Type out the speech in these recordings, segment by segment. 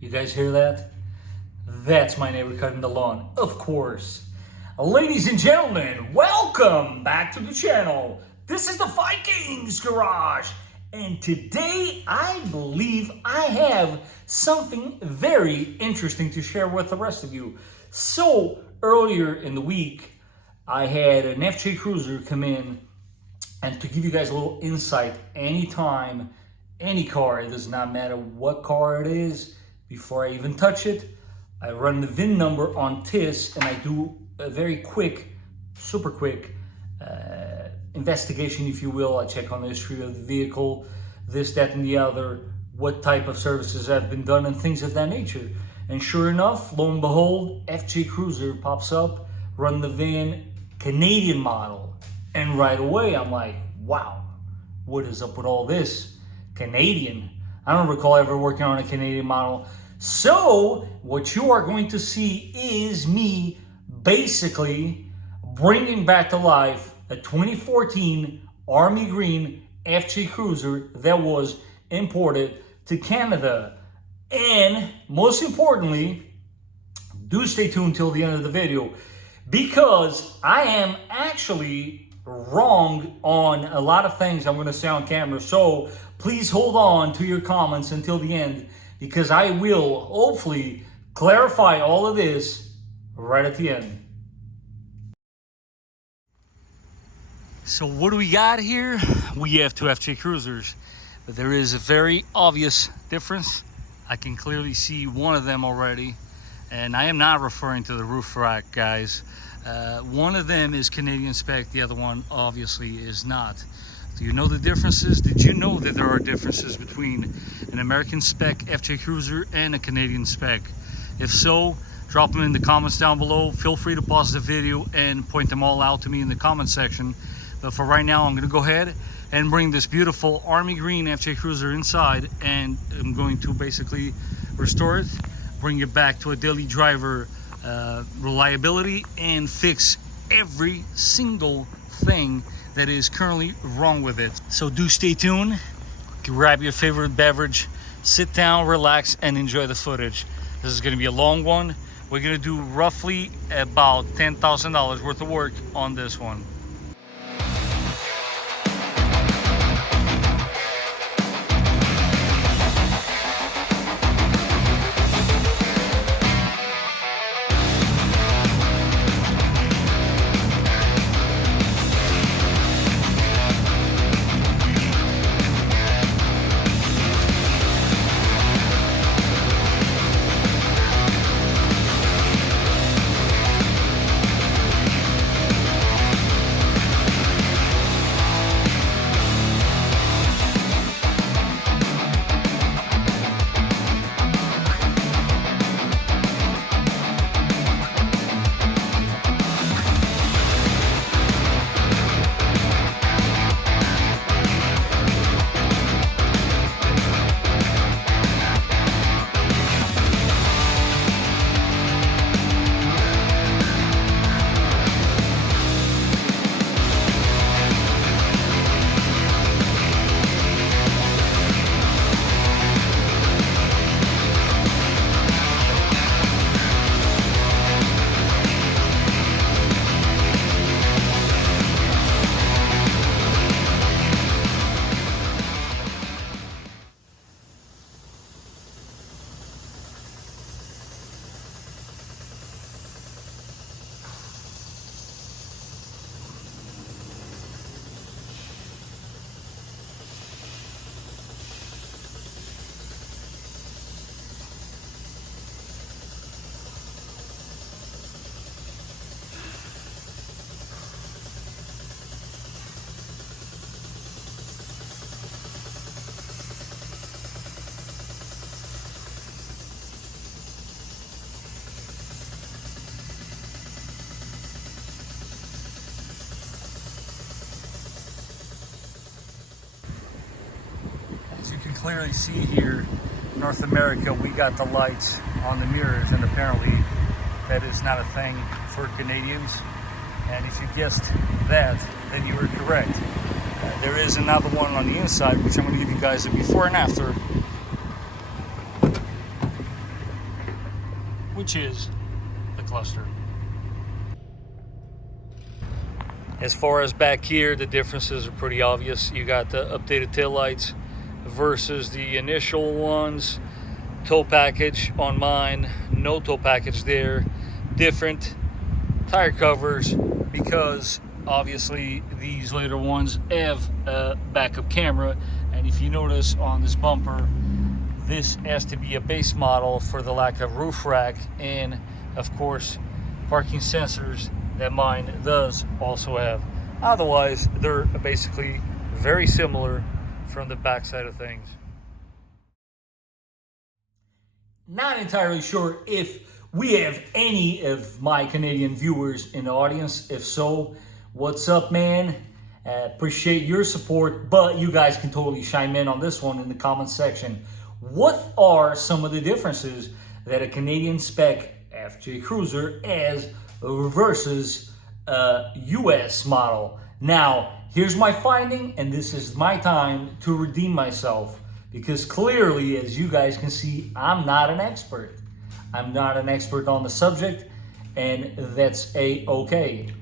You guys hear that? That's my neighbor cutting the lawn, of course. Ladies and gentlemen, welcome back to the channel. This is the Vikings garage. And today I believe I have something very interesting to share with the rest of you. So earlier in the week, I had an FJ Cruiser come in, and to give you guys a little insight, anytime, any car, it does not matter what car it is, before I even touch it, I run the VIN number on TIS and I do a very quick, super quick investigation, if you will. I check on the history of the vehicle, this, that, and the other, what type of services have been done, and things of that nature. And sure enough, lo and behold, FJ Cruiser pops up, run the VIN, Canadian model. And right away, I'm like, wow, what is up with all this? Canadian. I don't recall ever working on a Canadian model. So what you are going to see is me basically bringing back to life a 2014 Army Green FJ Cruiser that was imported to Canada. And most importantly, do stay tuned till the end of the video, because I am actually wrong on a lot of things I'm going to say on camera. So please hold on to your comments until the end, because I will hopefully clarify all of this right at the end. So what do we got here? We have two FJ Cruisers, but there is a very obvious difference. I can clearly see one of them already, and I am not referring to the roof rack, guys. One of them is Canadian spec, the other one obviously is not. Do you know the differences? Did you know that there are differences between an American spec FJ Cruiser and a Canadian spec? If so, drop them in the comments down below. Feel free to pause the video and point them all out to me in the comment section. But for right now, I'm going to go ahead and bring this beautiful Army Green FJ Cruiser inside, and I'm going to basically restore it, bring it back to a daily driver reliability, and fix every single thing that is currently wrong with it. So do stay tuned, grab your favorite beverage, sit down, relax, and enjoy the footage. This is going to be a long one. We're going to do roughly about $10,000 worth of work on this one. Clearly see here, North America, we got the lights on the mirrors, and apparently that is not a thing for Canadians. And if you guessed that, then you were correct. There is another one on the inside, which I'm going to give you guys a before and after. which is the cluster. As far as back here, the differences are pretty obvious. You got the updated taillights versus the initial ones. Tow package on mine, no tow package there. Different tire covers because obviously these later ones have a backup camera, and if you notice on this bumper, this has to be a base model for the lack of roof rack and of course parking sensors that mine does also have. Otherwise they're basically very similar from the back side of things. Not entirely sure if we have any of my Canadian viewers in the audience. If so, what's up, man? Appreciate your support, but you guys can totally chime in on this one in the comment section. What are some of the differences that a Canadian spec FJ Cruiser has versus a US model? Now, here's my finding, and this is my time to redeem myself, because clearly, as you guys can see, I'm not an expert. I'm not an expert on the subject, and that's a-okay.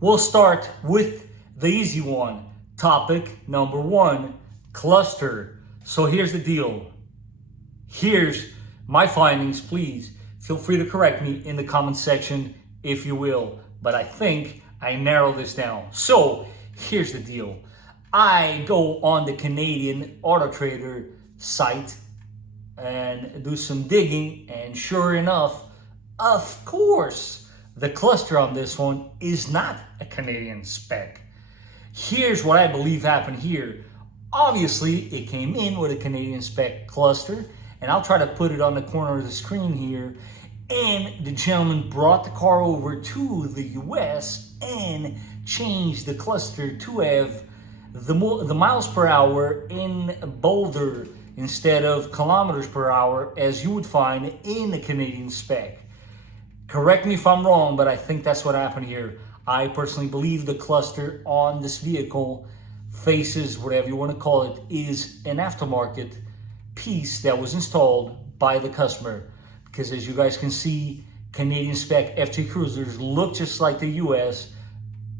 We'll start with the easy one. Topic number one, cluster. So here's the deal. Here's my findings. Please feel free to correct me in the comment section if you will, but I think I narrowed this down. So here's the deal. I go on the Canadian Auto Trader site and do some digging, and sure enough, of course, the cluster on this one is not a Canadian spec. Here's what I believe happened here. Obviously, it came in with a Canadian spec cluster, and I'll try to put it on the corner of the screen here, and the gentleman brought the car over to the US and changed the cluster to have the miles per hour in bolder instead of kilometers per hour as you would find in a Canadian spec. Correct me if I'm wrong, but I think that's what happened here. I personally believe the cluster on this vehicle, faces, whatever you want to call it, is an aftermarket piece that was installed by the customer. Because as you guys can see, Canadian spec FJ Cruisers look just like the US,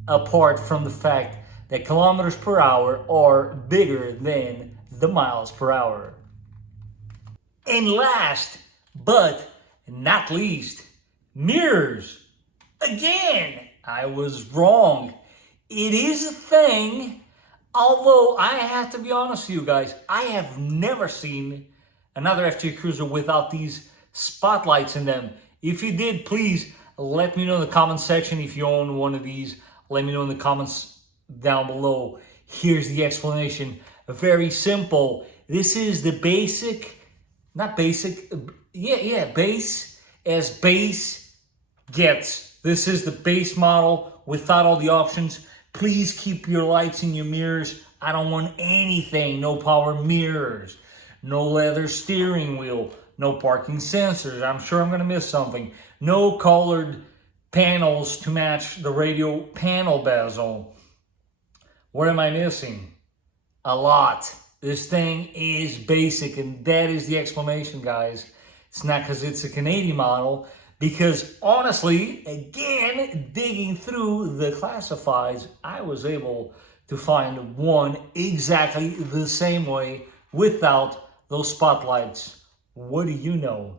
apart from the fact that kilometers per hour are bigger than the miles per hour. And last but not least, mirrors. Again, I was wrong. It is a thing, although I have to be honest with you guys, I have never seen another FJ Cruiser without these spotlights in them. If you did, please let me know in the comment section. If you own one of these, let me know in the comments down below. Here's the explanation. Very simple. This is the basic, not basic, base as base gets. This is the base model without all the options. Please keep your lights in your mirrors. I don't want anything. No power mirrors, no leather steering wheel, no parking sensors. I'm sure I'm going to miss something. No colored panels to match the radio panel bezel. What am I missing? A lot. This thing is basic, and that is the explanation, guys. It's not because it's a Canadian model, because honestly, again, digging through the classifieds, I was able to find one exactly the same way without those spotlights. What do you know?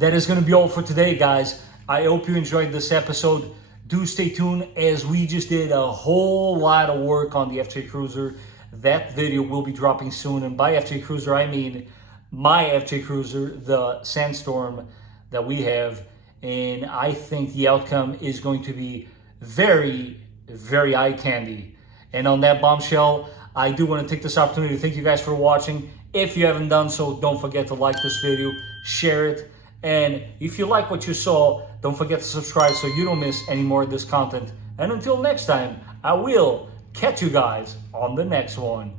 That is going to be all for today, guys. I hope you enjoyed this episode. Do stay tuned, as we just did a whole lot of work on the FJ Cruiser. That video will be dropping soon, and by FJ Cruiser I mean my FJ Cruiser, the Sandstorm that we have, and I think the outcome is going to be very, very eye candy. And on that bombshell, I do want to take this opportunity to thank you guys for watching. If you haven't done so, don't forget to like this video, share it, and if you like what you saw, don't forget to subscribe so you don't miss any more of this content. And until next time, I will catch you guys on the next one.